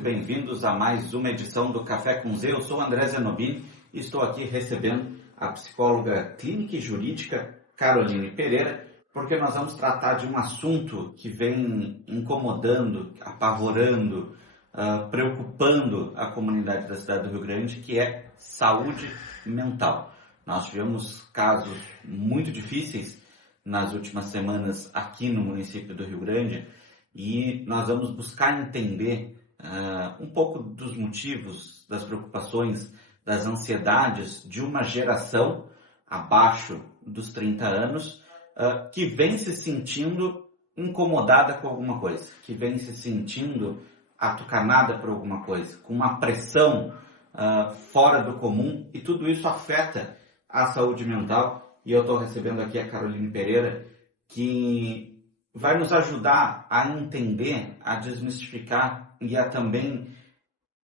muito bem-vindos a mais uma edição do Café com Z. Eu sou André Zenobini e estou aqui recebendo a psicóloga clínica e jurídica Caroline Pereira, porque nós vamos tratar de um assunto que vem incomodando, apavorando, preocupando a comunidade da cidade do Rio Grande, que é saúde mental. Nós tivemos casos muito difíceis nas últimas semanas aqui no município do Rio Grande e nós vamos buscar entender um pouco dos motivos, das preocupações, das ansiedades de uma geração abaixo dos 30 anos que vem se sentindo incomodada com alguma coisa, que vem se sentindo atucanada por alguma coisa, com uma pressão fora do comum, e tudo isso afeta a saúde mental. E eu estou recebendo aqui a Caroline Pereira, que vai nos ajudar a entender, a desmistificar e também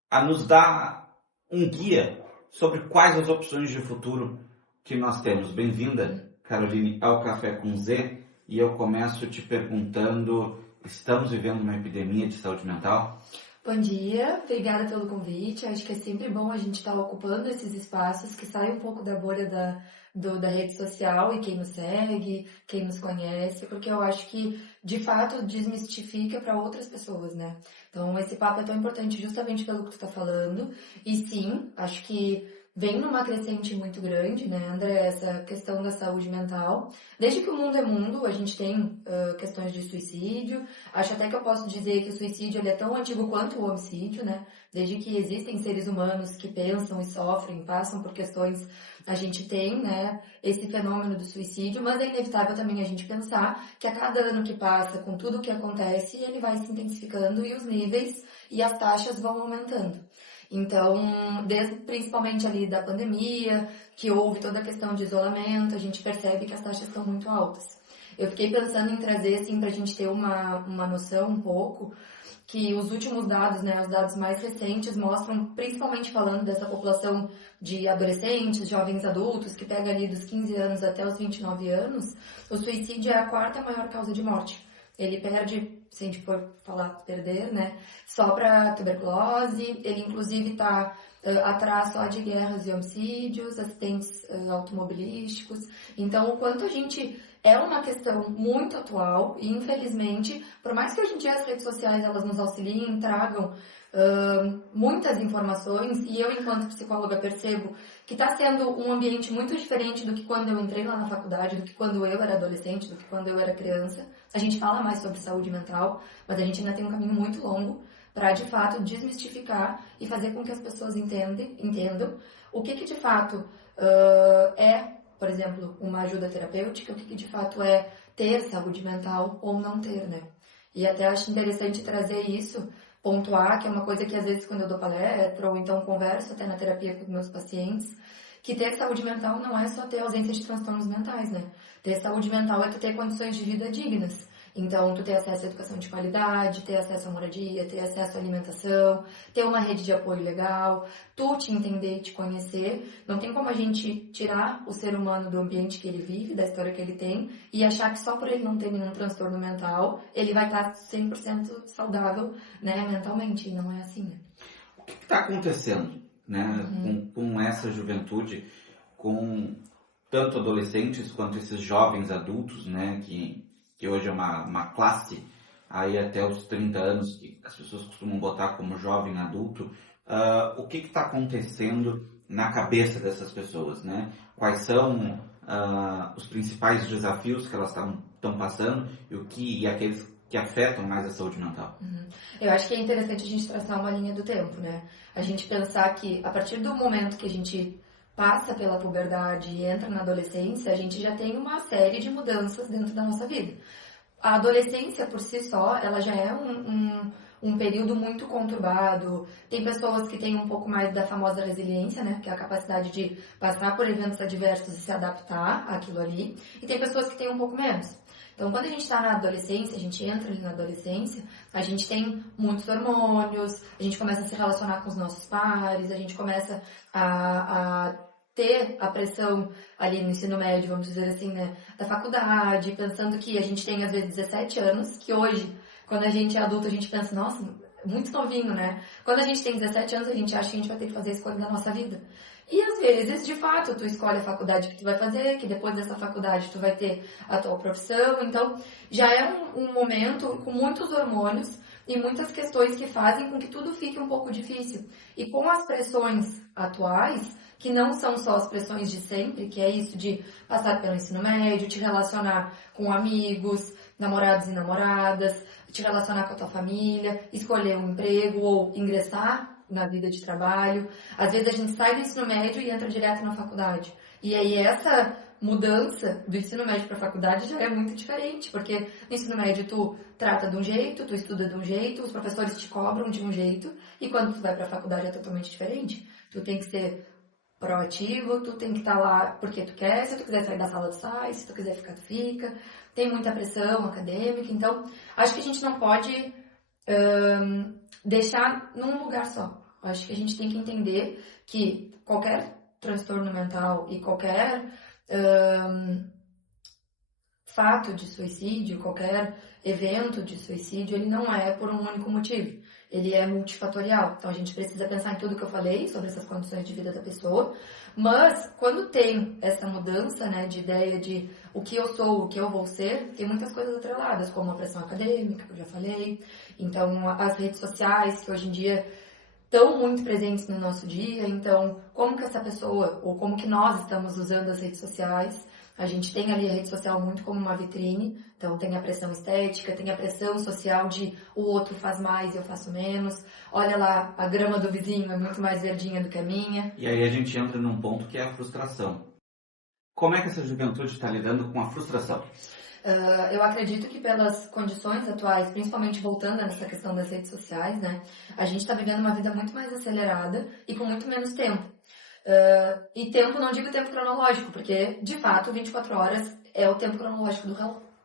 a nos dar um guia sobre quais as opções de futuro que nós temos. Bem-vinda, Caroline, ao Café com Z, e eu começo te perguntando, estamos vivendo uma epidemia de saúde mental? Bom dia, obrigada pelo convite. Acho que é sempre bom a gente estar ocupando esses espaços que saem um pouco da bolha da rede social e quem nos segue, quem nos conhece, porque eu acho que, de fato, desmistifica para outras pessoas, né? Então, esse papo é tão importante justamente pelo que tu está falando. E sim, acho que vem numa crescente muito grande, né, André, essa questão da saúde mental. Desde que o mundo é mundo, a gente tem questões de suicídio. Acho até que eu posso dizer que o suicídio ele é tão antigo quanto o homicídio, né? Desde que existem seres humanos que pensam e sofrem, passam por questões, a gente tem, né, esse fenômeno do suicídio, mas é inevitável também a gente pensar que a cada ano que passa, com tudo o que acontece, ele vai se intensificando e os níveis e as taxas vão aumentando. Então, desde principalmente ali da pandemia, que houve toda a questão de isolamento, a gente percebe que as taxas estão muito altas. Eu fiquei pensando em trazer, assim, para a gente ter uma noção um pouco, que os últimos dados, né, os dados mais recentes, mostram, principalmente falando dessa população de adolescentes, jovens adultos, que pega ali dos 15 anos até os 29 anos, o suicídio é a quarta maior causa de morte. Ele perde, se a gente for falar perder, né, só para tuberculose, ele inclusive está atrás só de guerras e homicídios, acidentes automobilísticos. Então, o quanto a gente é uma questão muito atual e, infelizmente, por mais que hoje em dia as redes sociais elas nos auxiliem, tragam muitas informações, e eu, enquanto psicóloga, percebo que está sendo um ambiente muito diferente do que quando eu entrei lá na faculdade, do que quando eu era adolescente, do que quando eu era criança. A gente fala mais sobre saúde mental, mas a gente ainda tem um caminho muito longo para, de fato, desmistificar e fazer com que as pessoas entendam o que de fato é, por exemplo, uma ajuda terapêutica, o que de fato é ter saúde mental ou não ter, né? E até acho interessante trazer isso, pontuar, que é uma coisa que às vezes quando eu dou palestra ou então converso até na terapia com meus pacientes, que ter saúde mental não é só ter ausência de transtornos mentais, né? Ter saúde mental é tu ter condições de vida dignas. Então, tu ter acesso à educação de qualidade, ter acesso à moradia, ter acesso à alimentação, ter uma rede de apoio legal, tu te entender, te conhecer. Não tem como a gente tirar o ser humano do ambiente que ele vive, da história que ele tem, e achar que só por ele não ter nenhum transtorno mental, ele vai estar 100% saudável, né, mentalmente. E não é assim, né? O que está acontecendo, né, com essa juventude, com tanto adolescentes quanto esses jovens adultos, né, que hoje é uma classe aí até os 30 anos, que as pessoas costumam botar como jovem adulto. O que está acontecendo na cabeça dessas pessoas, né? Quais são os principais desafios que elas estão passando e aqueles que afetam mais a saúde mental? Eu acho que é interessante a gente traçar uma linha do tempo, né? A gente pensar que a partir do momento que a gente passa pela puberdade e entra na adolescência, a gente já tem uma série de mudanças dentro da nossa vida. A adolescência, por si só, ela já é um período muito conturbado. Tem pessoas que têm um pouco mais da famosa resiliência, né? Que é a capacidade de passar por eventos adversos e se adaptar àquilo ali. E tem pessoas que têm um pouco menos. Então, quando a gente está na adolescência, a gente entra ali na adolescência, a gente tem muitos hormônios, a gente começa a se relacionar com os nossos pares, a gente começa a ter a pressão ali no ensino médio, vamos dizer assim, né, da faculdade, pensando que a gente tem às vezes 17 anos, que hoje, quando a gente é adulto, a gente pensa, nossa, muito novinho, né? Quando a gente tem 17 anos, a gente acha que a gente vai ter que fazer a escolha da nossa vida. E às vezes, de fato, tu escolhe a faculdade que tu vai fazer, que depois dessa faculdade tu vai ter a tua profissão. Então, já é um momento com muitos hormônios e muitas questões que fazem com que tudo fique um pouco difícil. E com as pressões atuais, que não são só as pressões de sempre, que é isso de passar pelo ensino médio, te relacionar com amigos, namorados e namoradas, te relacionar com a tua família, escolher um emprego ou ingressar na vida de trabalho. Às vezes a gente sai do ensino médio e entra direto na faculdade. E aí essa mudança do ensino médio para a faculdade já é muito diferente, porque no ensino médio tu trata de um jeito, tu estuda de um jeito, os professores te cobram de um jeito, e quando tu vai para a faculdade é totalmente diferente. Tu tem que ser proativo, tu tem que estar lá porque tu quer, se tu quiser sair da sala tu sai, se tu quiser ficar tu fica, tem muita pressão acadêmica, então acho que a gente não pode deixar num lugar só. Acho que a gente tem que entender que qualquer transtorno mental e qualquer fato de suicídio, qualquer evento de suicídio, ele não é por um único motivo. Ele é multifatorial. Então a gente precisa pensar em tudo que eu falei sobre essas condições de vida da pessoa. Mas quando tem essa mudança, né, de ideia de o que eu sou, o que eu vou ser, tem muitas coisas atreladas, como a pressão acadêmica, que eu já falei. Então as redes sociais, que hoje em dia estão muito presentes no nosso dia. Então como que essa pessoa, ou como que nós estamos usando as redes sociais. A gente tem ali a rede social muito como uma vitrine, então tem a pressão estética, tem a pressão social de o outro faz mais e eu faço menos. Olha lá, a grama do vizinho é muito mais verdinha do que a minha. E aí a gente entra num ponto que é a frustração. Como é que essa juventude está lidando com a frustração? Eu acredito que pelas condições atuais, principalmente voltando nessa questão das redes sociais, né, a gente está vivendo uma vida muito mais acelerada e com muito menos tempo. E tempo, não digo tempo cronológico, porque de fato 24 horas é o tempo cronológico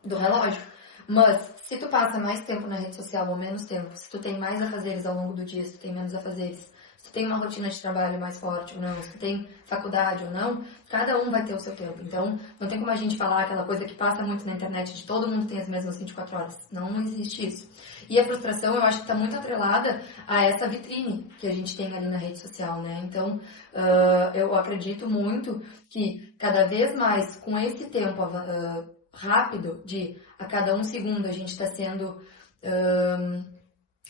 do relógio. Mas se tu passa mais tempo na rede social ou menos tempo, se tu tem mais afazeres ao longo do dia, se tu tem menos afazeres, se tu tem uma rotina de trabalho mais forte ou não, se tu tem faculdade ou não, cada um vai ter o seu tempo. Então não tem como a gente falar aquela coisa que passa muito na internet de todo mundo tem as mesmas 24 horas. Não existe isso. E a frustração, eu acho que está muito atrelada a essa vitrine que a gente tem ali na rede social, né? Então, eu acredito muito que cada vez mais, com esse tempo rápido, de a cada um segundo a gente está sendo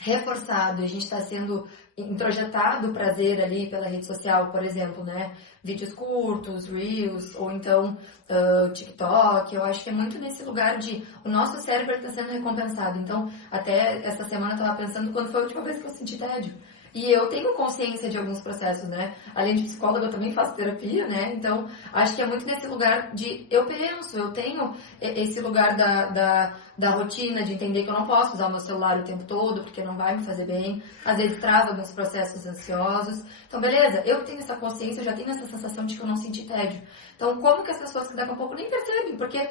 reforçado, a gente está sendo introjetado o prazer ali pela rede social, por exemplo, né? Vídeos curtos, Reels, ou então TikTok. Eu acho que é muito nesse lugar de o nosso cérebro está sendo recompensado. Então, até essa semana eu estava pensando quando foi a última vez que eu senti tédio. E eu tenho consciência de alguns processos, né? Além de psicóloga, eu também faço terapia, né? Então, acho que é muito nesse lugar de eu penso, eu tenho esse lugar da rotina, de entender que eu não posso usar o meu celular o tempo todo, porque não vai me fazer bem. Às vezes traz alguns processos ansiosos. Então, beleza, eu tenho essa consciência, eu já tenho essa sensação de que eu não senti tédio. Então, como que as pessoas que daqui a pouco nem percebem? Porque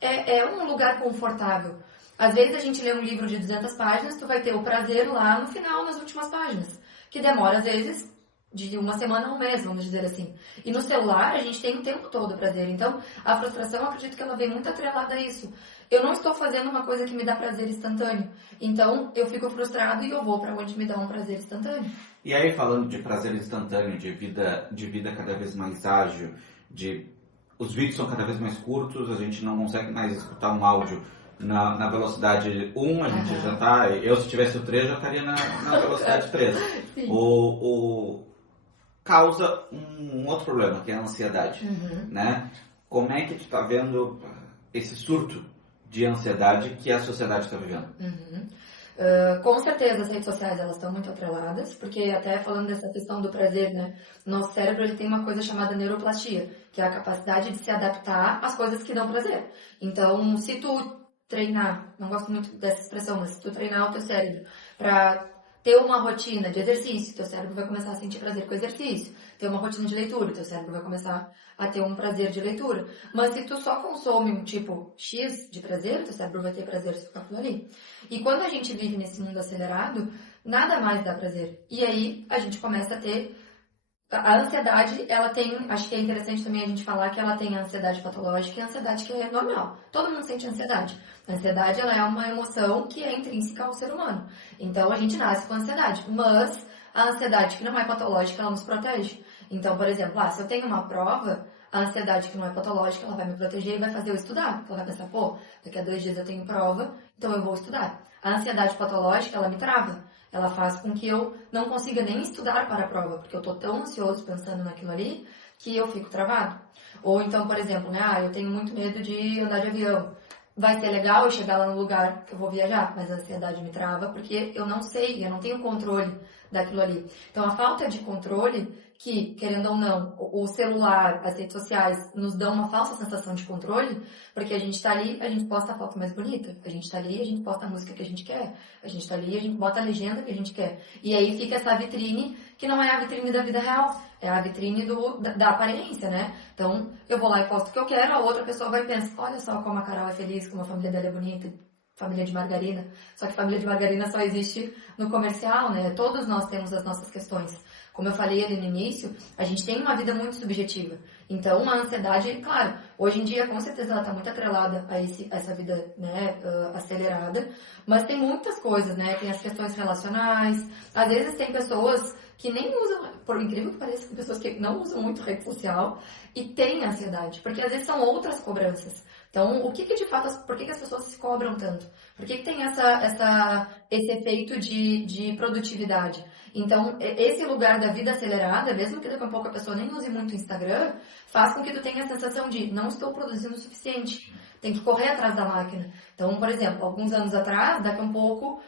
é um lugar confortável. Às vezes a gente lê um livro de 200 páginas, tu vai ter o prazer lá no final, nas últimas páginas. Que demora, às vezes, de uma semana a um mês, vamos dizer assim. E no celular, a gente tem o tempo todo o prazer. Então, a frustração, eu acredito que ela vem muito atrelada a isso. Eu não estou fazendo uma coisa que me dá prazer instantâneo. Então, eu fico frustrado e eu vou para onde me dá um prazer instantâneo. E aí, falando de prazer instantâneo, de vida cada vez mais ágil, os vídeos são cada vez mais curtos, a gente não consegue mais escutar um áudio na velocidade 1, a gente já tá... Eu, se tivesse o 3, já estaria na velocidade 3. Causa um outro problema, que é a ansiedade, né? Como é que tu tá vendo esse surto de ansiedade que a sociedade está vivendo? Com certeza as redes sociais elas estão muito atreladas, porque até falando dessa questão do prazer, né? Nosso cérebro ele tem uma coisa chamada neuroplastia, que é a capacidade de se adaptar às coisas que dão prazer. Então, se tu treinar, não gosto muito dessa expressão, mas se tu treinar o teu cérebro para ter uma rotina de exercício, teu cérebro vai começar a sentir prazer com o exercício. Ter uma rotina de leitura, teu cérebro vai começar a ter um prazer de leitura. Mas se tu só consome um tipo X de prazer, teu cérebro vai ter prazer só com aquilo ali. E quando a gente vive nesse mundo acelerado, nada mais dá prazer. E aí a gente começa a ter A ansiedade, ela tem, acho que é interessante também a gente falar que ela tem a ansiedade patológica e a ansiedade que é normal. Todo mundo sente ansiedade. A ansiedade, ela é uma emoção que é intrínseca ao ser humano. Então, a gente nasce com ansiedade. Mas a ansiedade que não é patológica, ela nos protege. Então, por exemplo, se eu tenho uma prova, a ansiedade que não é patológica, ela vai me proteger e vai fazer eu estudar. Porque ela vai pensar, pô, daqui a 2 dias eu tenho prova, então eu vou estudar. A ansiedade patológica, ela me trava. Ela faz com que eu não consiga nem estudar para a prova, porque eu tô tão ansioso pensando naquilo ali, que eu fico travado. Ou então, por exemplo, né, eu tenho muito medo de andar de avião. Vai ser legal eu chegar lá no lugar que eu vou viajar, mas a ansiedade me trava porque eu não sei, eu não tenho controle daquilo ali. Então, a falta de controle, que, querendo ou não, o celular, as redes sociais nos dão uma falsa sensação de controle, porque a gente tá ali, a gente posta a foto mais bonita, a gente tá ali, a gente posta a música que a gente quer, a gente tá ali, a gente bota a legenda que a gente quer. E aí fica essa vitrine, que não é a vitrine da vida real, é a vitrine da aparência, né? Então, eu vou lá e posto o que eu quero, a outra pessoa vai pensar, olha só como a Carol é feliz, como a família dela é bonita, família de margarina. Só que família de margarina só existe no comercial, né? Todos nós temos as nossas questões. Como eu falei ali no início, a gente tem uma vida muito subjetiva. Então, a ansiedade, claro, hoje em dia, com certeza, ela está muito atrelada a essa vida, né, acelerada. Mas tem muitas coisas, né? Tem as questões relacionais. Às vezes tem pessoas que nem usam, por incrível que pareça, tem pessoas que não usam muito rede social e têm ansiedade. Porque às vezes são outras cobranças. Então, o que de fato, por que as pessoas se cobram tanto? Por que tem esse efeito de produtividade? Então, esse lugar da vida acelerada, mesmo que daqui a pouco a pessoa nem use muito o Instagram, faz com que tu tenha a sensação de não estou produzindo o suficiente. Tem que correr atrás da máquina. Então, por exemplo, alguns anos atrás, daqui a um pouco,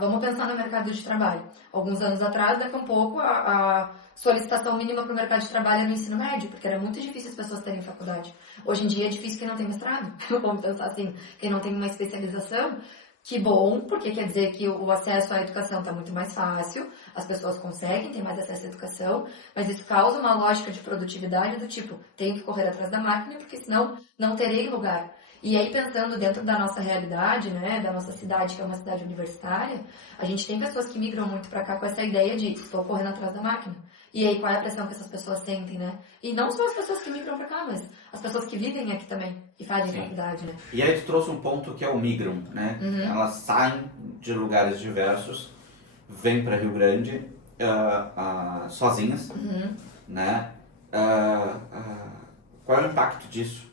vamos pensar no mercado de trabalho. Alguns anos atrás, daqui a um pouco, a solicitação mínima para o mercado de trabalho é no ensino médio, porque era muito difícil as pessoas terem faculdade. Hoje em dia é difícil quem não tem mestrado. Vamos pensar assim, quem não tem uma especialização. Que bom, porque quer dizer que o acesso à educação está muito mais fácil, as pessoas conseguem ter mais acesso à educação, mas isso causa uma lógica de produtividade do tipo, tenho que correr atrás da máquina, porque senão não terei lugar. E aí, pensando dentro da nossa realidade, né, da nossa cidade, que é uma cidade universitária, a gente tem pessoas que migram muito para cá com essa ideia de estou correndo atrás da máquina. E aí, qual é a pressão que essas pessoas sentem, né? E não só as pessoas que migram para cá, mas as pessoas que vivem aqui também e fazem faculdade, né? E aí tu trouxe um ponto que é o migram, né? Elas saem de lugares diversos, vêm para Rio Grande sozinhas, né? Qual é o impacto disso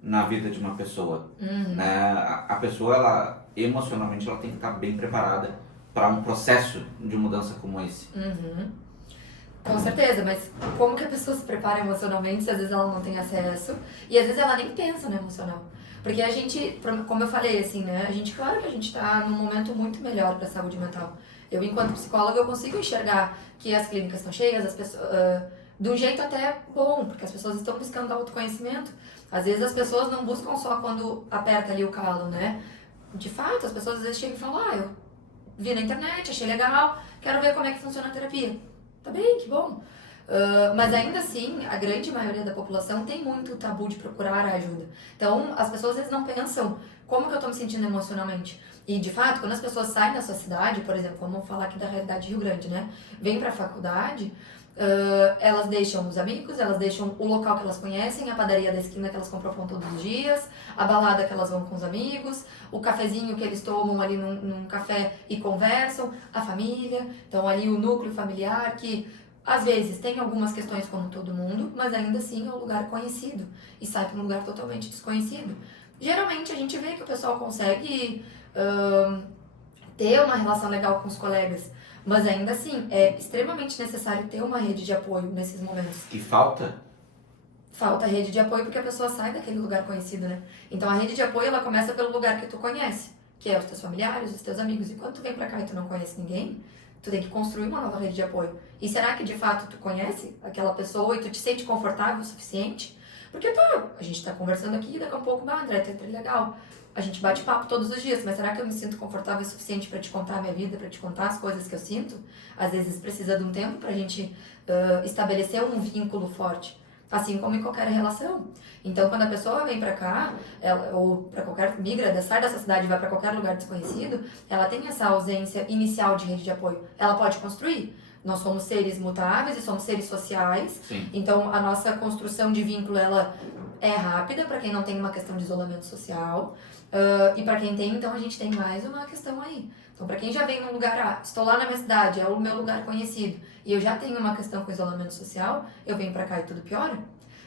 na vida de uma pessoa? Né? A pessoa, ela emocionalmente, ela tem que estar bem preparada para um processo de mudança como esse. Com certeza, mas como que a pessoa se prepara emocionalmente se às vezes ela não tem acesso e às vezes ela nem pensa no emocional? Porque a gente, como eu falei, assim, né? Claro que a gente tá num momento muito melhor para a saúde mental. Eu, enquanto psicóloga, eu consigo enxergar que as clínicas estão cheias, as pessoas, de um jeito até bom, porque as pessoas estão buscando autoconhecimento. Às vezes as pessoas não buscam só quando aperta ali o calo, né? De fato, as pessoas às vezes chegam e falam, eu vi na internet, achei legal, quero ver como é que funciona a terapia. Tá bem, que bom. Mas ainda assim, a grande maioria da população tem muito tabu de procurar a ajuda. Então, as pessoas às vezes não pensam como que eu tô me sentindo emocionalmente. E, de fato, quando as pessoas saem da sua cidade, por exemplo, vamos falar aqui da realidade de Rio Grande, né? Vêm pra faculdade, elas deixam os amigos, elas deixam o local que elas conhecem, a padaria da esquina que elas compram pão todos os dias, a balada que elas vão com os amigos, o cafezinho que eles tomam ali num café e conversam, a família, então ali o núcleo familiar que às vezes tem algumas questões como todo mundo, mas ainda assim é um lugar conhecido e sai para um lugar totalmente desconhecido. Geralmente a gente vê que o pessoal consegue ter uma relação legal com os colegas, mas ainda assim, é extremamente necessário ter uma rede de apoio nesses momentos. Que falta? Falta rede de apoio porque a pessoa sai daquele lugar conhecido, né? Então a rede de apoio, ela começa pelo lugar que tu conhece, que é os teus familiares, os teus amigos. E quando tu vem pra cá e tu não conhece ninguém, tu tem que construir uma nova rede de apoio. E será que de fato tu conhece aquela pessoa e tu te sente confortável o suficiente? Porque a gente tá conversando aqui e daqui a pouco, André, tu é legal. A gente bate papo todos os dias, mas será que eu me sinto confortável o suficiente para te contar a minha vida, para te contar as coisas que eu sinto? Às vezes precisa de um tempo pra gente estabelecer um vínculo forte, assim como em qualquer relação. Então, quando a pessoa vem pra cá, ou pra qualquer migra, sai dessa cidade e vai pra qualquer lugar desconhecido, ela tem essa ausência inicial de rede de apoio. Ela pode construir, Nós somos seres mutáveis e somos seres sociais. Sim. Então, a nossa construção de vínculo, ela é rápida para quem não tem uma questão de isolamento social. E para quem tem, então, a gente tem mais uma questão aí. Então, para quem já vem num lugar, estou lá na minha cidade, é o meu lugar conhecido, e eu já tenho uma questão com isolamento social, eu venho para cá e tudo piora.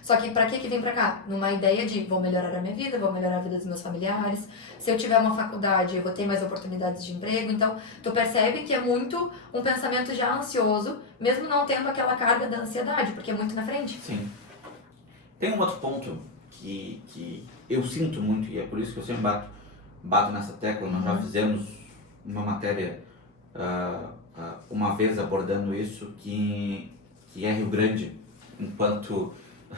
Só que para que vem para cá? Numa ideia de vou melhorar a minha vida, vou melhorar a vida dos meus familiares. Se eu tiver uma faculdade, eu vou ter mais oportunidades de emprego. Então, tu percebe que é muito um pensamento já ansioso, mesmo não tendo aquela carga da ansiedade, porque é muito na frente. Sim. Tem um outro ponto que eu sinto muito, e é por isso que eu sempre bato nessa tecla. Nós já fizemos uma matéria uma vez abordando isso, que é Rio Grande, enquanto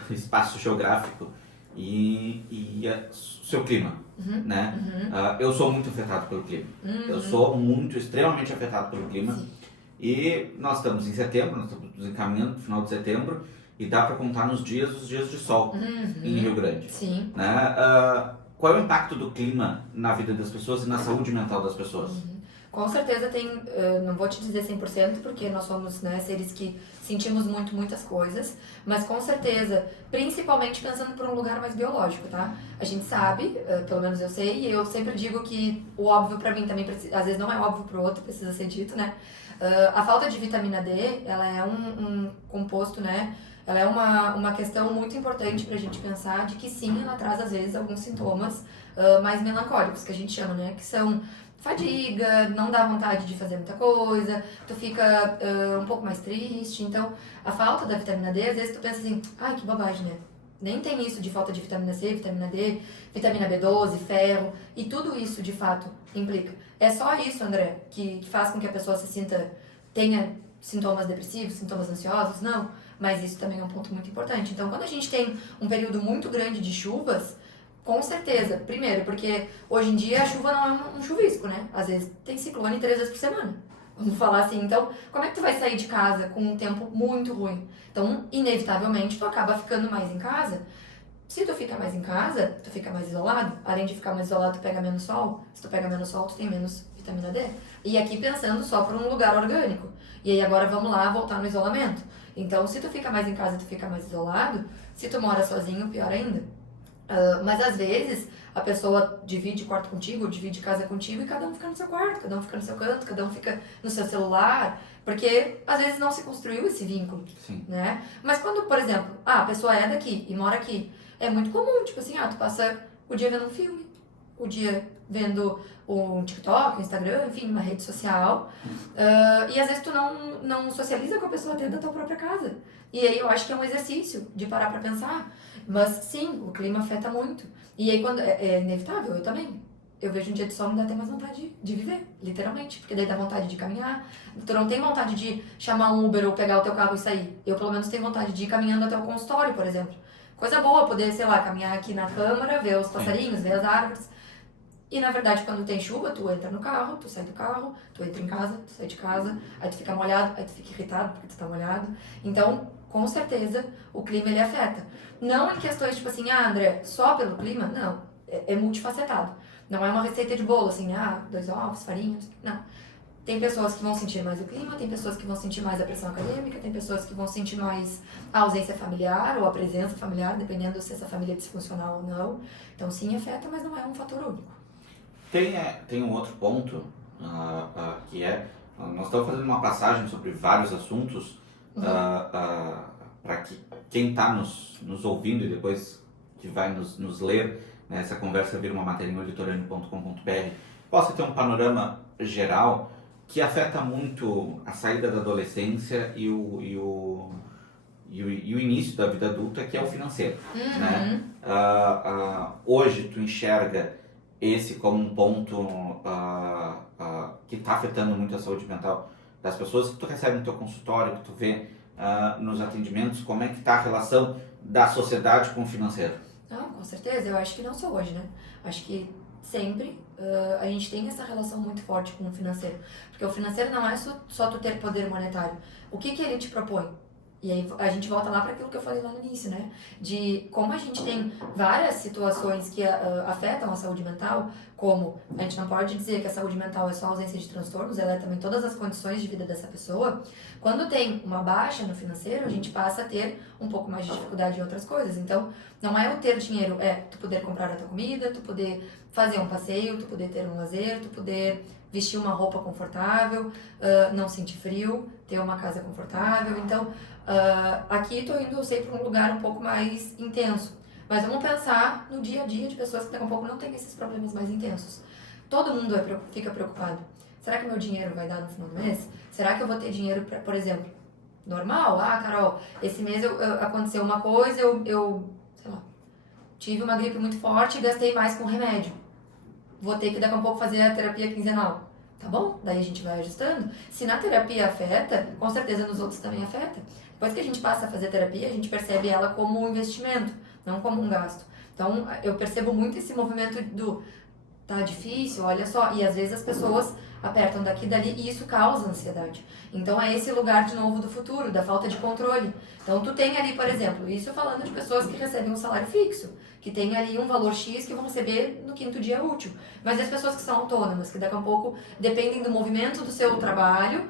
espaço geográfico e seu clima, né? Eu sou muito afetado pelo clima. Eu sou extremamente afetado pelo clima. Sim. E nós estamos em setembro, nós estamos nos encaminhando para o final de setembro, e dá para contar os dias de sol em Rio Grande. Sim. Né? Qual é o impacto do clima na vida das pessoas e na saúde mental das pessoas? Com certeza tem, não vou te dizer 100%, porque nós somos, né, seres que sentimos muitas coisas, mas com certeza, principalmente pensando por um lugar mais biológico, tá? A gente sabe, pelo menos eu sei, e eu sempre digo que o óbvio pra mim também, às vezes não é óbvio pro outro, precisa ser dito, né? A falta de vitamina D, ela é um composto, né? Ela é uma questão muito importante pra gente pensar de que sim, ela traz às vezes alguns sintomas mais melancólicos, que a gente chama, né? Que são fadiga, não dá vontade de fazer muita coisa, tu fica um pouco mais triste. Então, a falta da vitamina D, às vezes tu pensa assim, ai, que bobagem, né? Nem tem isso de falta de vitamina C, vitamina D, vitamina B12, ferro, e tudo isso, de fato, implica. É só isso, André, que faz com que a pessoa tenha sintomas depressivos, sintomas ansiosos? Não, mas isso também é um ponto muito importante. Então, quando a gente tem um período muito grande de chuvas, com certeza. Primeiro, porque hoje em dia a chuva não é um chuvisco, né? Às vezes tem ciclone 3 vezes por semana. Vamos falar assim. Então, como é que tu vai sair de casa com um tempo muito ruim? Então, inevitavelmente, tu acaba ficando mais em casa. Se tu fica mais em casa, tu fica mais isolado. Além de ficar mais isolado, tu pega menos sol. Se tu pega menos sol, tu tem menos vitamina D. E aqui pensando só por um lugar orgânico. E aí agora vamos lá voltar no isolamento. Então, se tu fica mais em casa, tu fica mais isolado. Se tu mora sozinho, pior ainda. Mas às vezes a pessoa divide quarto contigo, divide casa contigo e cada um fica no seu quarto, cada um fica no seu canto, cada um fica no seu celular, porque às vezes não se construiu esse vínculo, né? Mas quando, por exemplo, a pessoa é daqui e mora aqui, é muito comum, tipo assim, tu passa o dia vendo um filme, o dia vendo um TikTok, um Instagram, enfim, uma rede social, e às vezes tu não socializa com a pessoa dentro da tua própria casa. E aí eu acho que é um exercício de parar pra pensar. Mas sim, o clima afeta muito. E aí quando é inevitável, eu também. Eu vejo um dia de sol, me dá até mais vontade de viver, literalmente. Porque daí dá vontade de caminhar. Tu não tem vontade de chamar um Uber ou pegar o teu carro e sair. Eu pelo menos tenho vontade de ir caminhando até o consultório, por exemplo. Coisa boa, poder, sei lá, caminhar aqui na câmara, ver os passarinhos, ver as árvores. E na verdade, quando tem chuva, tu entra no carro, tu sai do carro, tu entra em casa, tu sai de casa, aí tu fica molhado, aí tu fica irritado porque tu tá molhado. Então, com certeza, o clima ele afeta. Não em questões tipo assim, André, só pelo clima? Não. É multifacetado. Não é uma receita de bolo, assim, 2 ovos, farinha, não. Tem pessoas que vão sentir mais o clima, tem pessoas que vão sentir mais a pressão acadêmica, tem pessoas que vão sentir mais a ausência familiar ou a presença familiar, dependendo se essa família é disfuncional ou não. Então, sim, afeta, mas não é um fator único. Tem um outro ponto, que é, nós estamos fazendo uma passagem sobre vários assuntos, para que quem está nos ouvindo e depois que vai nos ler, né, essa conversa vira uma matéria em litorâneo.com.br, possa ter um panorama geral que afeta muito a saída da adolescência e o início da vida adulta, que é o financeiro. Né? Hoje tu enxerga esse como um ponto que está afetando muito a saúde mental das pessoas, que tu recebe no teu consultório, que tu vê nos atendimentos, como é que está a relação da sociedade com o financeiro? Não, com certeza, eu acho que não só hoje, né? Acho que sempre a gente tem essa relação muito forte com o financeiro, porque o financeiro não é só tu ter poder monetário. O que ele te propõe? E aí a gente volta lá para aquilo que eu falei lá no início, né? De como a gente tem várias situações que afetam a saúde mental, como a gente não pode dizer que a saúde mental é só a ausência de transtornos, ela é também todas as condições de vida dessa pessoa. Quando tem uma baixa no financeiro, a gente passa a ter um pouco mais de dificuldade em outras coisas. Então, não é o ter dinheiro, é tu poder comprar a tua comida, tu poder fazer um passeio, tu poder ter um lazer, tu poder vestir uma roupa confortável, não sentir frio, ter uma casa confortável. Então, aqui estou indo, eu sei, para um lugar um pouco mais intenso. Mas vamos pensar no dia a dia de pessoas que daqui a pouco não têm esses problemas mais intensos. Todo mundo fica preocupado. Será que meu dinheiro vai dar no final do mês? Será que eu vou ter dinheiro para, por exemplo, normal? Ah, Carol, esse mês aconteceu uma coisa, eu sei lá, tive uma gripe muito forte e gastei mais com remédio. Vou ter que daqui a pouco fazer a terapia quinzenal. Tá bom? Daí a gente vai ajustando. Se na terapia afeta, com certeza nos outros também afeta. Depois que a gente passa a fazer terapia, a gente percebe ela como um investimento, não como um gasto. Então, eu percebo muito esse movimento do tá difícil, olha só. E às vezes as pessoas apertam daqui e dali e isso causa ansiedade. Então, é esse lugar de novo do futuro, da falta de controle. Então, tu tem ali, por exemplo, isso falando de pessoas que recebem um salário fixo, que tem ali um valor X que vão receber no 5º dia útil. Mas as pessoas que são autônomas, que daqui a pouco dependem do movimento do seu trabalho,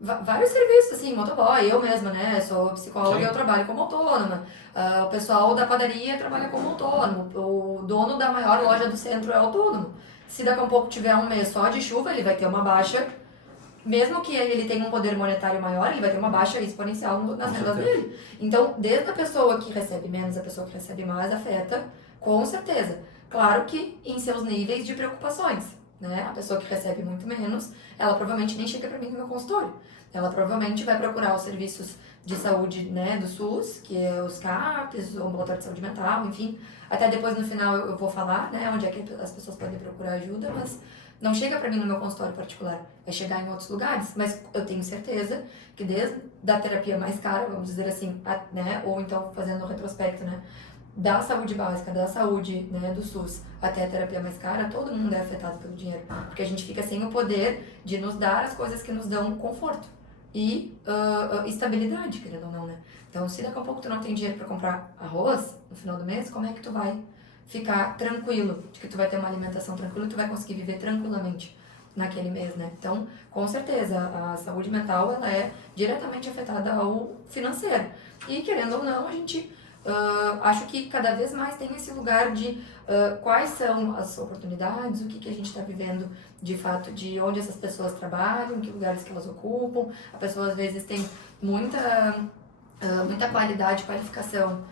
vários serviços, assim, motoboy, eu mesma, né, sou psicóloga e eu trabalho como autônoma. O pessoal da padaria trabalha como autônomo. O dono da maior loja do centro é autônomo. Se daqui a pouco tiver um mês só de chuva, ele vai ter uma baixa. Mesmo que ele tenha um poder monetário maior, ele vai ter uma baixa exponencial nas rendas dele. Então, desde a pessoa que recebe menos, a pessoa que recebe mais, afeta, com certeza. Claro que em seus níveis de preocupações, né? A pessoa que recebe muito menos, ela provavelmente nem chega para mim no meu consultório. Ela provavelmente vai procurar os serviços de saúde, né, do SUS, que é os CAPs, o ambulatório de saúde mental, enfim. Até depois, no final, eu vou falar, né, onde é que as pessoas podem procurar ajuda, mas não chega para mim no meu consultório particular, vai chegar em outros lugares, mas eu tenho certeza que desde a terapia mais cara, vamos dizer assim, né, ou então fazendo um retrospecto, né, da saúde básica, da saúde, né, do SUS até a terapia mais cara, todo mundo é afetado pelo dinheiro, porque a gente fica sem o poder de nos dar as coisas que nos dão conforto e estabilidade, querendo ou não, né? Então, se daqui a pouco tu não tem dinheiro para comprar arroz no final do mês, como é que tu vai ficar tranquilo, de que tu vai ter uma alimentação tranquila, tu vai conseguir viver tranquilamente naquele mês, né? Então, com certeza, a saúde mental, ela é diretamente afetada ao financeiro. E, querendo ou não, a gente acho que cada vez mais tem esse lugar de quais são as oportunidades, o que a gente está vivendo de fato, de onde essas pessoas trabalham, que lugares que elas ocupam. A pessoa, às vezes, tem muita qualidade, qualificação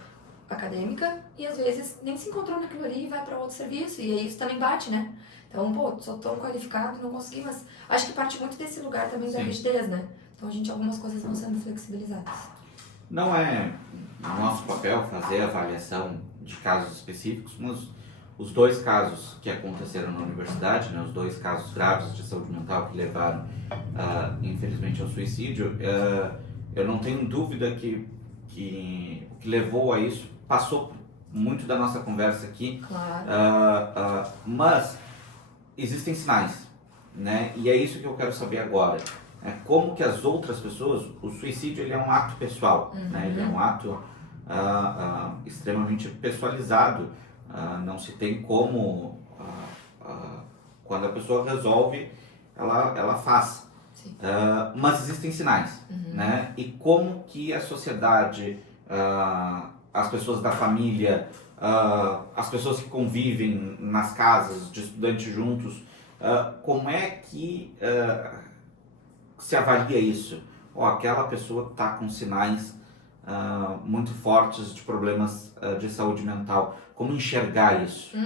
acadêmica e às vezes nem se encontrou naquilo ali e vai para outro serviço, e aí isso também bate, né? Então, pô, sou tão qualificado, não consegui, mas acho que parte muito desse lugar também da rigidez, né? Então, algumas coisas vão sendo flexibilizadas. Não é nosso papel fazer avaliação de casos específicos, mas os 2 casos que aconteceram na universidade, né, os 2 casos graves de saúde mental que levaram, infelizmente, ao suicídio, eu não tenho dúvida que o que levou a isso passou muito da nossa conversa aqui, claro. Mas existem sinais, né? E é isso que eu quero saber agora. Como que as outras pessoas, o suicídio ele é um ato pessoal, né? Ele é um ato extremamente pessoalizado, não se tem como, quando a pessoa resolve, ela faz. Mas existem sinais, né? E como que a sociedade, as pessoas da família, as pessoas que convivem nas casas de estudantes juntos, como é que se avalia isso? Aquela pessoa está com sinais muito fortes de problemas de saúde mental. Como enxergar isso?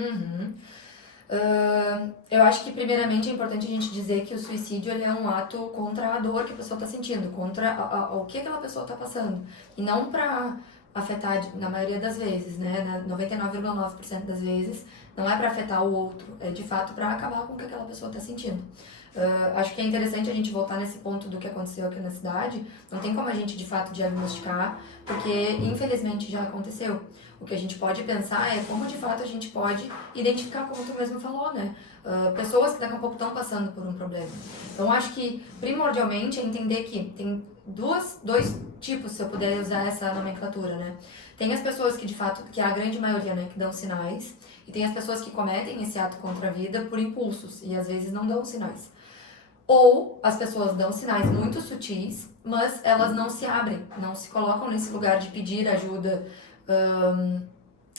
Eu acho que primeiramente é importante a gente dizer que o suicídio ele é um ato contra a dor que a pessoa está sentindo, contra o que aquela pessoa está passando, e não para afetar, na maioria das vezes, né, 99,9% das vezes, não é para afetar o outro, é de fato para acabar com o que aquela pessoa está sentindo. Acho que é interessante a gente voltar nesse ponto do que aconteceu aqui na cidade. Não tem como a gente de fato diagnosticar, porque infelizmente já aconteceu. O que a gente pode pensar é como de fato a gente pode identificar, como tu mesmo falou, né? Pessoas que daqui a pouco estão passando por um problema. Então acho que primordialmente é entender que tem dois tipos, se eu puder usar essa nomenclatura, né? Tem as pessoas que, de fato, que é a grande maioria, né, que dão sinais, e tem as pessoas que cometem esse ato contra a vida por impulsos, e às vezes não dão sinais. Ou as pessoas dão sinais muito sutis, mas elas não se abrem, não se colocam nesse lugar de pedir ajuda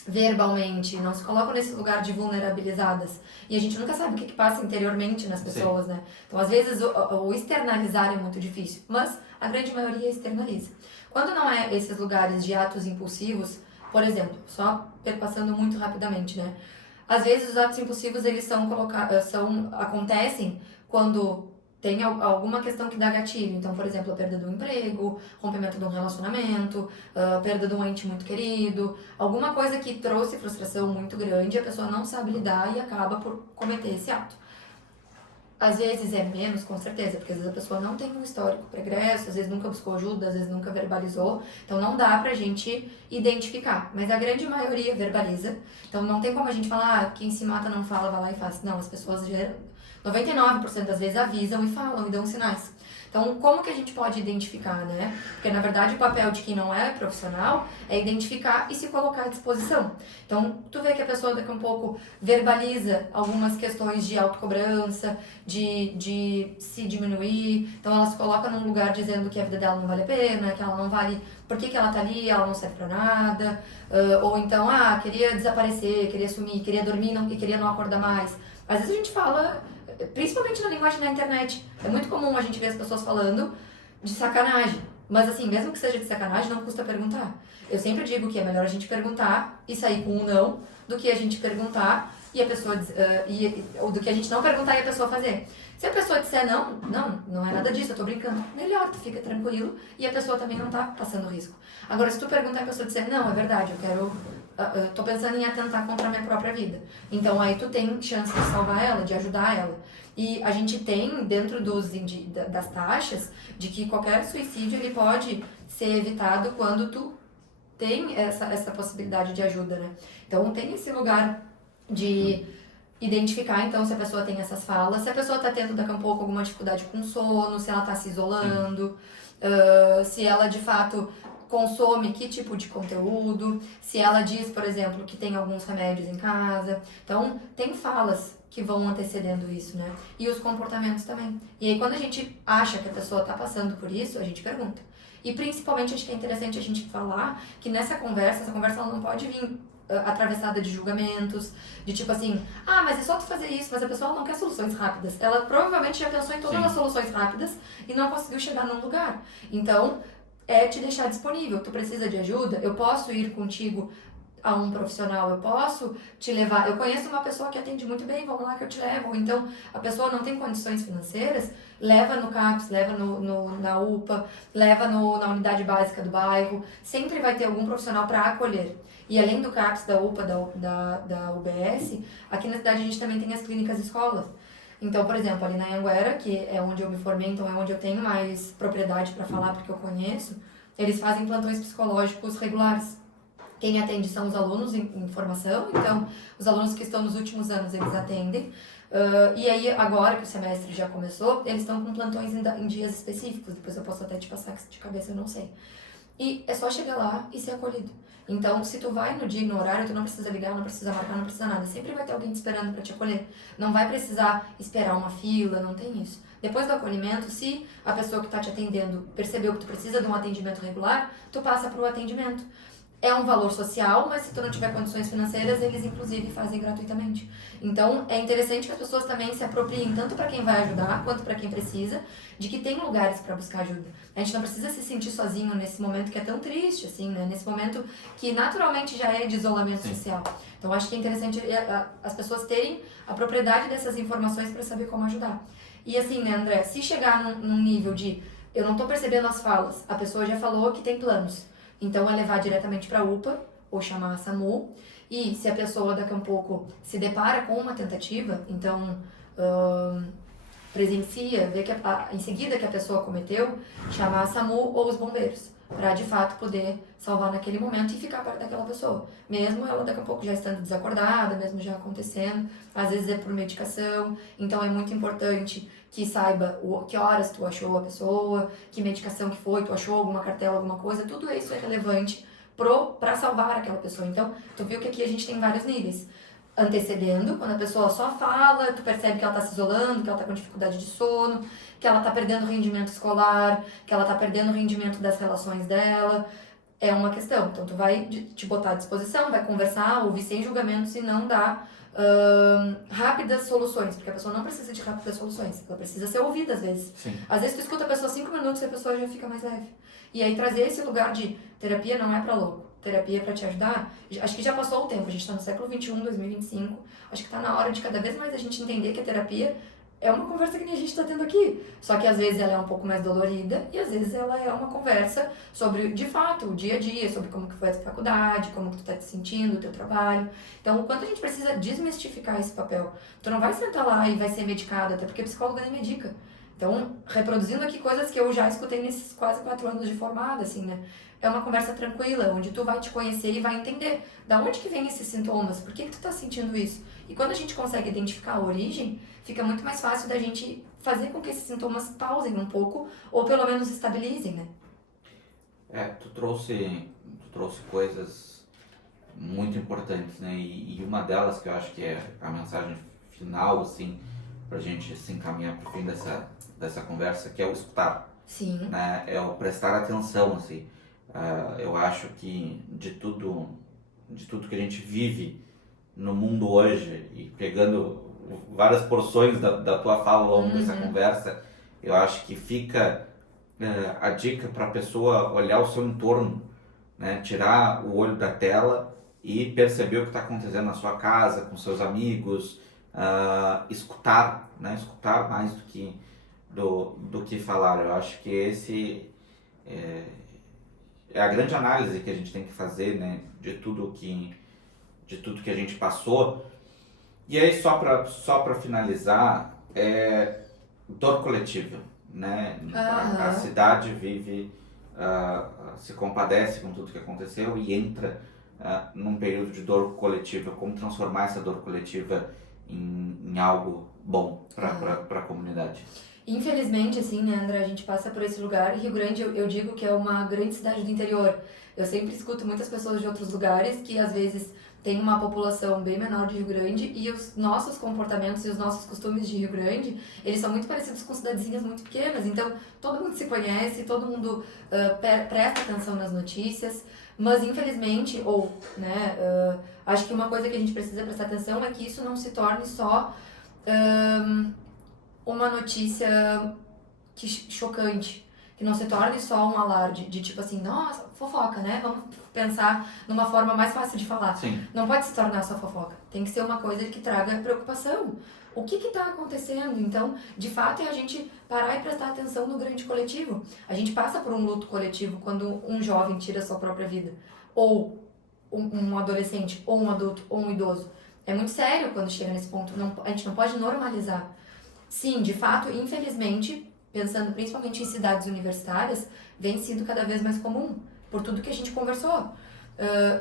verbalmente, não se colocam nesse lugar de vulnerabilizadas. E a gente nunca sabe o que passa interiormente nas pessoas, né? Então, às vezes, o externalizar é muito difícil, mas a grande maioria externaliza. Quando não é esses lugares de atos impulsivos, por exemplo, só perpassando muito rapidamente, né? Às vezes, os atos impulsivos, eles acontecem quando tem alguma questão que dá gatilho. Então, por exemplo, a perda do emprego, rompimento de um relacionamento, perda de um ente muito querido, alguma coisa que trouxe frustração muito grande, a pessoa não sabe lidar e acaba por cometer esse ato. Às vezes é menos, com certeza, porque às vezes a pessoa não tem um histórico pregresso, às vezes nunca buscou ajuda, às vezes nunca verbalizou, então não dá pra gente identificar, mas a grande maioria verbaliza, então não tem como a gente falar, quem se mata não fala, vai lá e faz. Não, as pessoas 99% das vezes avisam e falam e dão sinais. Então, como que a gente pode identificar, né? Porque, na verdade, o papel de quem não é profissional é identificar e se colocar à disposição. Então, tu vê que a pessoa daqui a um pouco verbaliza algumas questões de autocobrança, de se diminuir. Então, ela se coloca num lugar dizendo que a vida dela não vale a pena, que ela não vale... Por que ela tá ali? Ela não serve pra nada. Ou então, queria desaparecer, queria sumir, queria dormir e queria não acordar mais. Às vezes a gente fala... Principalmente na linguagem da internet. É muito comum a gente ver as pessoas falando de sacanagem. Mas assim, mesmo que seja de sacanagem, não custa perguntar. Eu sempre digo que é melhor a gente perguntar e sair com um não, do que a gente perguntar e a pessoa... ou do que a gente não perguntar e a pessoa fazer. Se a pessoa disser não é nada disso, eu tô brincando, melhor, tu fica tranquilo e a pessoa também não tá passando risco. Agora, se tu perguntar e a pessoa disser, não, é verdade, eu tô pensando em atentar contra a minha própria vida. Então, aí tu tem chance de salvar ela, de ajudar ela. E a gente tem, dentro das taxas, de que qualquer suicídio, ele pode ser evitado quando tu tem essa possibilidade de ajuda, né? Então, tem esse lugar de identificar, então, se a pessoa tem essas falas, se a pessoa tá tendo daqui a pouco alguma dificuldade com sono, se ela tá se isolando, se ela, de fato... consome que tipo de conteúdo, se ela diz, por exemplo, que tem alguns remédios em casa. Então, tem falas que vão antecedendo isso, né? E os comportamentos também. E aí, quando a gente acha que a pessoa tá passando por isso, a gente pergunta. E, principalmente, acho que é interessante a gente falar que essa conversa ela não pode vir atravessada de julgamentos, de tipo assim, mas é só tu fazer isso, mas a pessoa não quer soluções rápidas. Ela provavelmente já pensou em todas as soluções rápidas e não conseguiu chegar num lugar. Então, é te deixar disponível. Tu precisa de ajuda? Eu posso ir contigo a um profissional, eu posso te levar. Eu conheço uma pessoa que atende muito bem, vamos lá que eu te levo. Ou então, a pessoa não tem condições financeiras, leva no CAPS, leva na UPA, leva na unidade básica do bairro. Sempre vai ter algum profissional para acolher. E além do CAPS, da UPA, da UBS, aqui na cidade a gente também tem as clínicas escolas. Então, por exemplo, ali na Anhanguera, que é onde eu me formei, então é onde eu tenho mais propriedade para falar, porque eu conheço, eles fazem plantões psicológicos regulares. Quem atende são os alunos em formação, então os alunos que estão nos últimos anos, eles atendem. E aí, agora que o semestre já começou, eles estão com plantões em dias específicos, depois eu posso até te passar de cabeça, eu não sei. E é só chegar lá e ser acolhido. Então, se tu vai no dia e no horário, tu não precisa ligar, não precisa marcar, não precisa nada. Sempre vai ter alguém te esperando para te acolher. Não vai precisar esperar uma fila, não tem isso. Depois do acolhimento, se a pessoa que está te atendendo percebeu que tu precisa de um atendimento regular, tu passa para o atendimento. É um valor social, mas se tu não tiver condições financeiras, eles inclusive fazem gratuitamente. Então, é interessante que as pessoas também se apropriem, tanto para quem vai ajudar, quanto para quem precisa, de que tem lugares para buscar ajuda. A gente não precisa se sentir sozinho nesse momento que é tão triste, assim, né? Nesse momento que naturalmente já é de isolamento social. Então, acho que é interessante as pessoas terem a propriedade dessas informações para saber como ajudar. E assim, né, André, se chegar num nível de eu não tô percebendo as falas, a pessoa já falou que tem planos. Então, é levar diretamente para a UPA, ou chamar a SAMU. E se a pessoa daqui a um pouco se depara com uma tentativa, então, presencia, vê que em seguida que a pessoa cometeu, chamar a SAMU ou os bombeiros, para de fato poder salvar naquele momento e ficar perto daquela pessoa. Mesmo ela daqui a pouco já estando desacordada, mesmo já acontecendo, às vezes é por medicação, então é muito importante que saiba que horas tu achou a pessoa, que medicação que foi, tu achou alguma cartela, alguma coisa, tudo isso é relevante para salvar aquela pessoa. Então, tu viu que aqui a gente tem vários níveis. Antecedendo, quando a pessoa só fala, tu percebe que ela está se isolando, que ela está com dificuldade de sono, que ela está perdendo rendimento escolar, que ela está perdendo o rendimento das relações dela. É uma questão. Então, tu vai te botar à disposição, vai conversar, ouvir sem julgamentos e não dar rápidas soluções, porque a pessoa não precisa de rápidas soluções, ela precisa ser ouvida às vezes. Sim. Às vezes tu escuta a pessoa 5 minutos e a pessoa já fica mais leve. E aí trazer esse lugar de terapia não é pra louco, terapia é pra te ajudar. Acho que já passou o tempo, a gente tá no século XXI, 2025, acho que tá na hora de cada vez mais a gente entender que a terapia é uma conversa que nem a gente está tendo aqui. Só que às vezes ela é um pouco mais dolorida e às vezes ela é uma conversa sobre, de fato, o dia a dia, sobre como que foi a tua faculdade, como que tu tá te sentindo, o teu trabalho. Então, o quanto a gente precisa desmistificar esse papel. Tu não vai sentar lá e vai ser medicada, até porque psicóloga nem medica. Então, reproduzindo aqui coisas que eu já escutei nesses quase 4 anos de formada, assim, né? É uma conversa tranquila, onde tu vai te conhecer e vai entender da onde que vem esses sintomas, por que que tu tá sentindo isso. E quando a gente consegue identificar a origem, fica muito mais fácil da gente fazer com que esses sintomas pausem um pouco, ou pelo menos estabilizem, né? Tu trouxe coisas muito importantes, né? E uma delas que eu acho que é a mensagem final, assim, pra gente se encaminhar pro fim dessa conversa, que é o escutar. Sim. Né? É o prestar atenção, assim. Eu acho que de tudo que a gente vive no mundo hoje, e pegando várias porções da tua fala ao longo dessa conversa, eu acho que fica a dica para a pessoa olhar o seu entorno, né? Tirar o olho da tela e perceber o que está acontecendo na sua casa, com seus amigos, escutar, né? Escutar mais do que falar. Eu acho que esse é a grande análise que a gente tem que fazer, né? De tudo que a gente passou. E aí, só para finalizar, dor coletiva, né? A cidade vive, se compadece com tudo que aconteceu e entra num período de dor coletiva. Como transformar essa dor coletiva em algo bom para a comunidade? Infelizmente, assim, né, André, a gente passa por esse lugar. Rio Grande, eu digo que é uma grande cidade do interior. Eu sempre escuto muitas pessoas de outros lugares que, às vezes, tem uma população bem menor de Rio Grande e os nossos comportamentos e os nossos costumes de Rio Grande, eles são muito parecidos com cidadezinhas muito pequenas. Então, todo mundo se conhece, todo mundo presta atenção nas notícias, mas infelizmente, acho que uma coisa que a gente precisa prestar atenção é que isso não se torne só uma notícia chocante, que não se torne só um alarde de tipo assim, nossa, fofoca, né? Vamos pensar numa forma mais fácil de falar. Sim. Não pode se tornar só fofoca. Tem que ser uma coisa que traga preocupação. O que está acontecendo? Então, de fato, é a gente parar e prestar atenção no grande coletivo. A gente passa por um luto coletivo quando um jovem tira a sua própria vida. Ou um adolescente, ou um adulto, ou um idoso. É muito sério quando chega nesse ponto. A gente não pode normalizar. Sim, de fato, infelizmente, pensando principalmente em cidades universitárias, vem sido cada vez mais comum, por tudo que a gente conversou.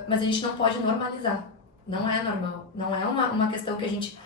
Mas a gente não pode normalizar. Não é normal. Não é uma questão que a gente...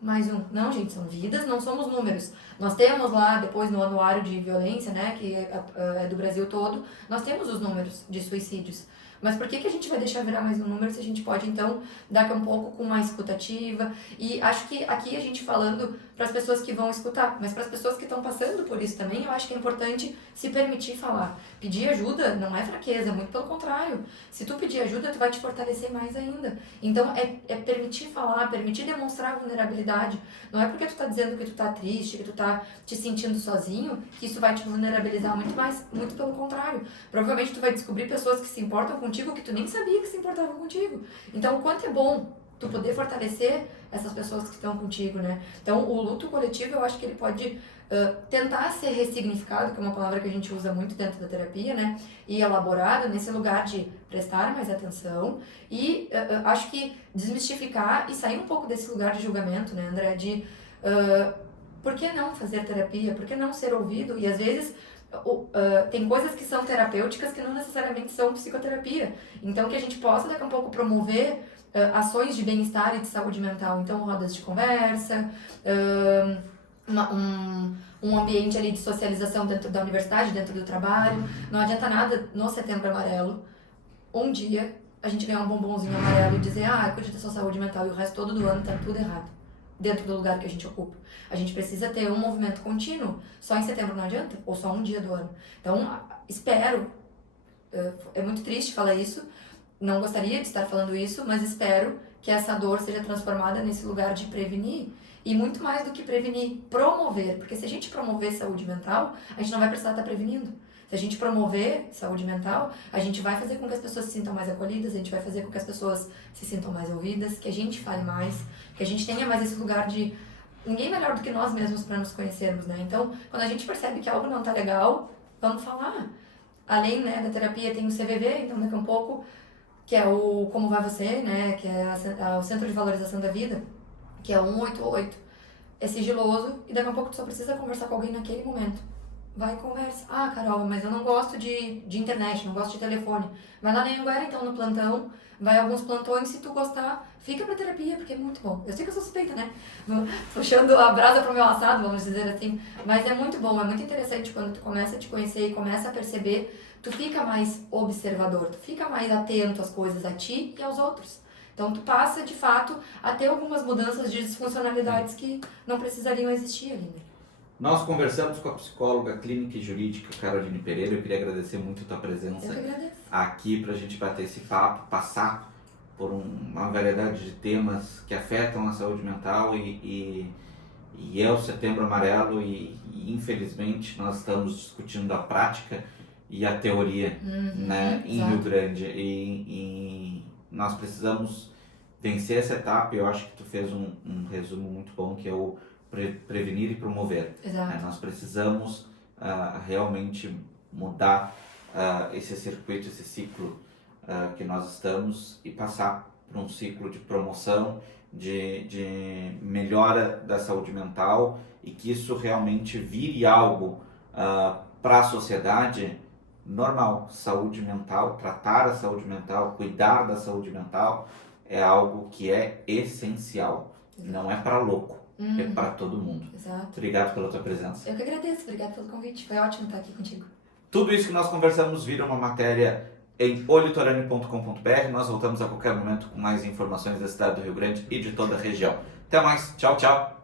mais um. Não, gente, são vidas, não somos números. Nós temos lá, depois no anuário de violência, né, que é do Brasil todo, nós temos os números de suicídios. Mas por que a gente vai deixar virar mais um número se a gente pode, então, dar um pouco com uma escutativa? E acho que aqui a gente falando para as pessoas que vão escutar, mas para as pessoas que estão passando por isso também, eu acho que é importante se permitir falar. Pedir ajuda não é fraqueza, muito pelo contrário. Se tu pedir ajuda, tu vai te fortalecer mais ainda. Então, é permitir falar, permitir demonstrar vulnerabilidade. Não é porque tu tá dizendo que tu tá triste, que tu tá te sentindo sozinho, que isso vai te vulnerabilizar muito mais, muito pelo contrário. Provavelmente tu vai descobrir pessoas que se importam contigo que tu nem sabia que se importavam contigo. Então, o quanto é bom tu poder fortalecer essas pessoas que estão contigo, né? Então, o luto coletivo, eu acho que ele pode tentar ser ressignificado, que é uma palavra que a gente usa muito dentro da terapia, né? E elaborado nesse lugar de prestar mais atenção e acho que desmistificar e sair um pouco desse lugar de julgamento, né, André? De por que não fazer terapia? Por que não ser ouvido? E às vezes tem coisas que são terapêuticas que não necessariamente são psicoterapia. Então que a gente possa daqui a pouco promover ações de bem-estar e de saúde mental. Então rodas de conversa, um ambiente ali de socialização dentro da universidade, dentro do trabalho. Não adianta nada no Setembro Amarelo, um dia, a gente ganhar um bombonzinho amarelo e dizer, cuide da sua saúde mental, e o resto todo do ano tá tudo errado, dentro do lugar que a gente ocupa. A gente precisa ter um movimento contínuo. Só em setembro não adianta, ou só um dia do ano. Então, espero, é muito triste falar isso, não gostaria de estar falando isso, mas espero que essa dor seja transformada nesse lugar de prevenir. E muito mais do que prevenir, promover. Porque se a gente promover saúde mental, a gente não vai precisar estar prevenindo. Se a gente promover saúde mental, a gente vai fazer com que as pessoas se sintam mais acolhidas, a gente vai fazer com que as pessoas se sintam mais ouvidas, que a gente fale mais, que a gente tenha mais esse lugar de ninguém melhor do que nós mesmos para nos conhecermos, né? Então, quando a gente percebe que algo não tá legal, vamos falar. Além, né, da terapia tem o CVV, então daqui a um pouco, que é o Como Vai Você, né, que é o Centro de Valorização da Vida, que é o 188. É sigiloso e daqui a pouco tu só precisa conversar com alguém naquele momento. Vai e conversa. Carol, mas eu não gosto de internet, não gosto de telefone. Vai lá na Anhanguera, então, no plantão. Vai a alguns plantões, se tu gostar, fica pra terapia, porque é muito bom. Eu sei que eu sou suspeita, né? Puxando a brasa pro meu assado, vamos dizer assim. Mas é muito bom, é muito interessante quando tu começa a te conhecer e começa a perceber, tu fica mais observador, tu fica mais atento às coisas, a ti e aos outros. Então, tu passa, de fato, a ter algumas mudanças de disfuncionalidades que não precisariam existir ali, né? Nós conversamos com a psicóloga clínica e jurídica Caroline Pereira. Eu queria agradecer muito a tua presença aqui para a gente bater esse papo, passar por uma variedade de temas que afetam a saúde mental e é o Setembro Amarelo e infelizmente nós estamos discutindo a prática e a teoria, né, em Rio Grande e nós precisamos vencer essa etapa. Eu acho que tu fez um resumo muito bom, que é o prevenir e promover. Nós precisamos realmente mudar esse circuito, esse ciclo que nós estamos e passar por um ciclo de promoção, de melhora da saúde mental e que isso realmente vire algo para a sociedade normal. Saúde mental, tratar a saúde mental, cuidar da saúde mental é algo que é essencial. Não é para louco. É para todo mundo. Exato. Obrigado pela tua presença. Eu que agradeço, obrigado pelo convite. Foi ótimo estar aqui contigo. Tudo isso que nós conversamos vira uma matéria em olitorâneo.com.br. Nós voltamos a qualquer momento com mais informações da cidade do Rio Grande e de toda a região. Até mais. Tchau, tchau.